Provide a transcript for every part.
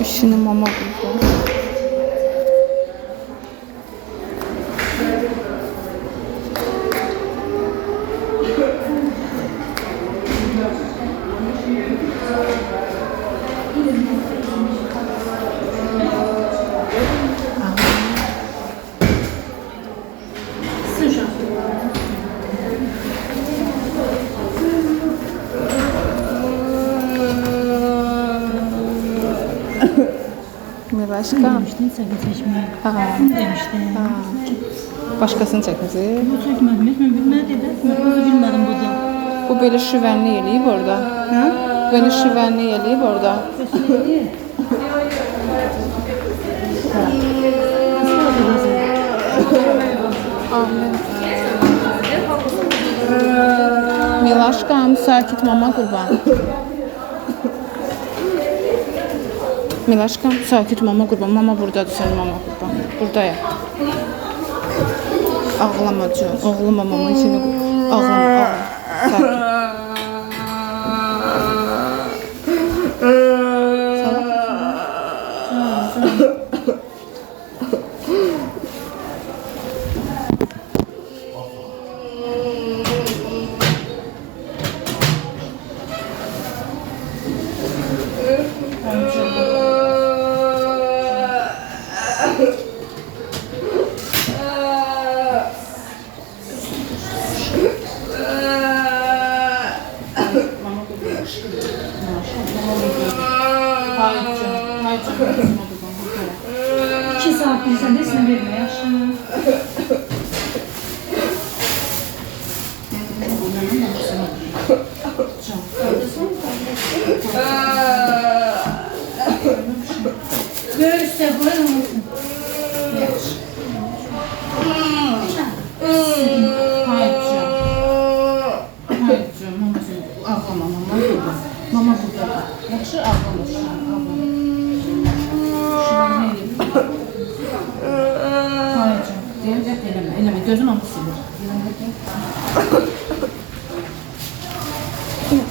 İşini mama burada. Başka? Demiştin sakın seçmeye. Demiştin. Başkasını çəkəcək. Bu çəkmədim. Mən bilmədim. Bunu bilmədim bu da. Bu böyle şüvənlik eləyib orada. Hə? Böyle şüvənlik eləyib orada. Milaşkam, sakit mama qurban. Milaşkam, sakit mama qurban. Mama buradadır, sənin mama qurban. Buradayım. Ağlama canım. Ağlama mama içine. Ağlama. Sakit. Saat bilsən də sən vermə, yaxşı. Böyle üstə qoy, olmasın. Yaxşı. Hayır canım. Hayır canım, olmasın. Ağlama, mama burada. Mama burada. Yaxşı, ağlama şu an, ağlama. Şuradan ne edeyim? Hayır canım. Deyəcək, eləmə. Gözüm ama silir.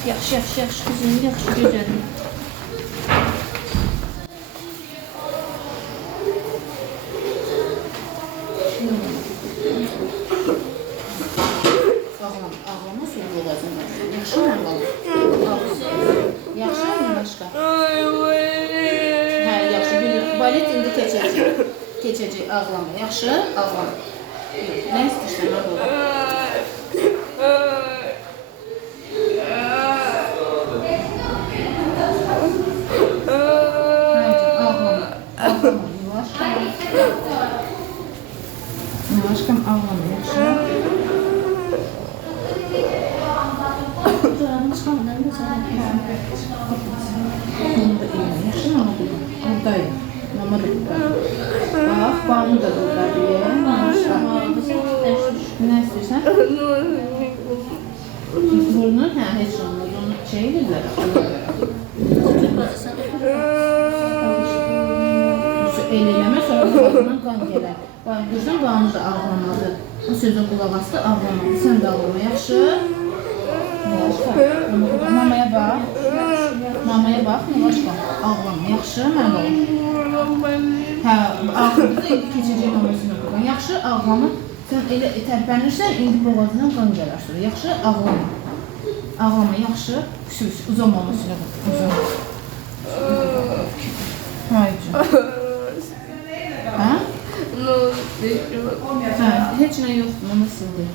Yaxşı, kızım, yaxşı, gözəlim. Ağlama soğuk olacaq. Yaxşı mı ağlama? Yaxşı mı başqa? Hə, yaxşı, biliyorum. Balet indi keçəcək, ağlama. Yaxşı, ağlama. Nə istəyirsən, ağlama? Yavaşkam ağlama, yaxşı. Zorağını çıxamadan da sana bunu da eləyəm, yaxşı mı ana burada? Buradayım, mama da burada. Bax, bağımı da burada deyəm. Nə istəyirsən? Burnun, hə, heç olmaz, onu şey edirlər. Eləmə, sonra qulağından qan gələr. Gözün bağını da ağlamadı. O sözün qulaq astı, ağlamadı. Sən də ağlama, yaxşı? Mamaya bax. Mamaya bax, Milaşka. Ağlama, yaxşı? Mən də olur. Hə, ağlamadı da indi keçəcək mamasını qurban. Yaxşı, ağlama. Sən elə tərpənirsən, indi boğazından qan gələr sonra. Yaxşı, ağlama. Ağlama, yaxşı? Uzun mamasını qurban. Hayır canım. Hə? Hə, heç nə yoxdur, mama sildi.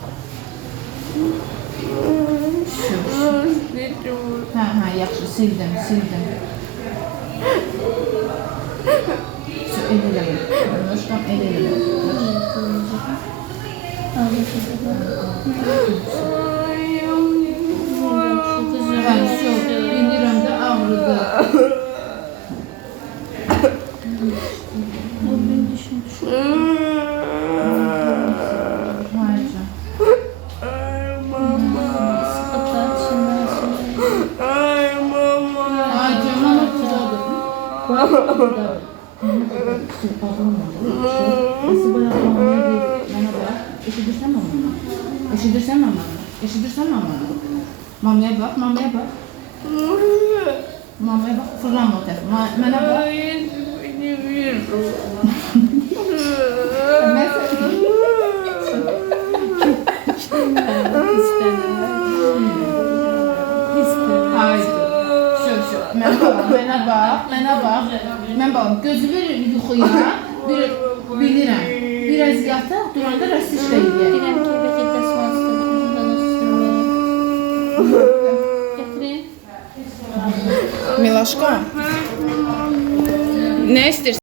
Hə, yaxşı, sildim. El eləmə. Milaşkam, el eləmə. Hə, bilirəm də ağrıdı. Nasıl bayağı mamaya değil, bana bak. Eşidirsen mamana. Eşidirsen mamana. Mamaya bak. Mamaya bax, fırlanma o tərəfə. Mənə bax. Haydi. Mənə bax. Mən bax, gözümü yuxuya, bilirəm. Biraz yataq, duranda rəstiş də yiyək. Bilirəm ki, bir qədər sual istədim. Gətirin. Milaşka. Ne istersin?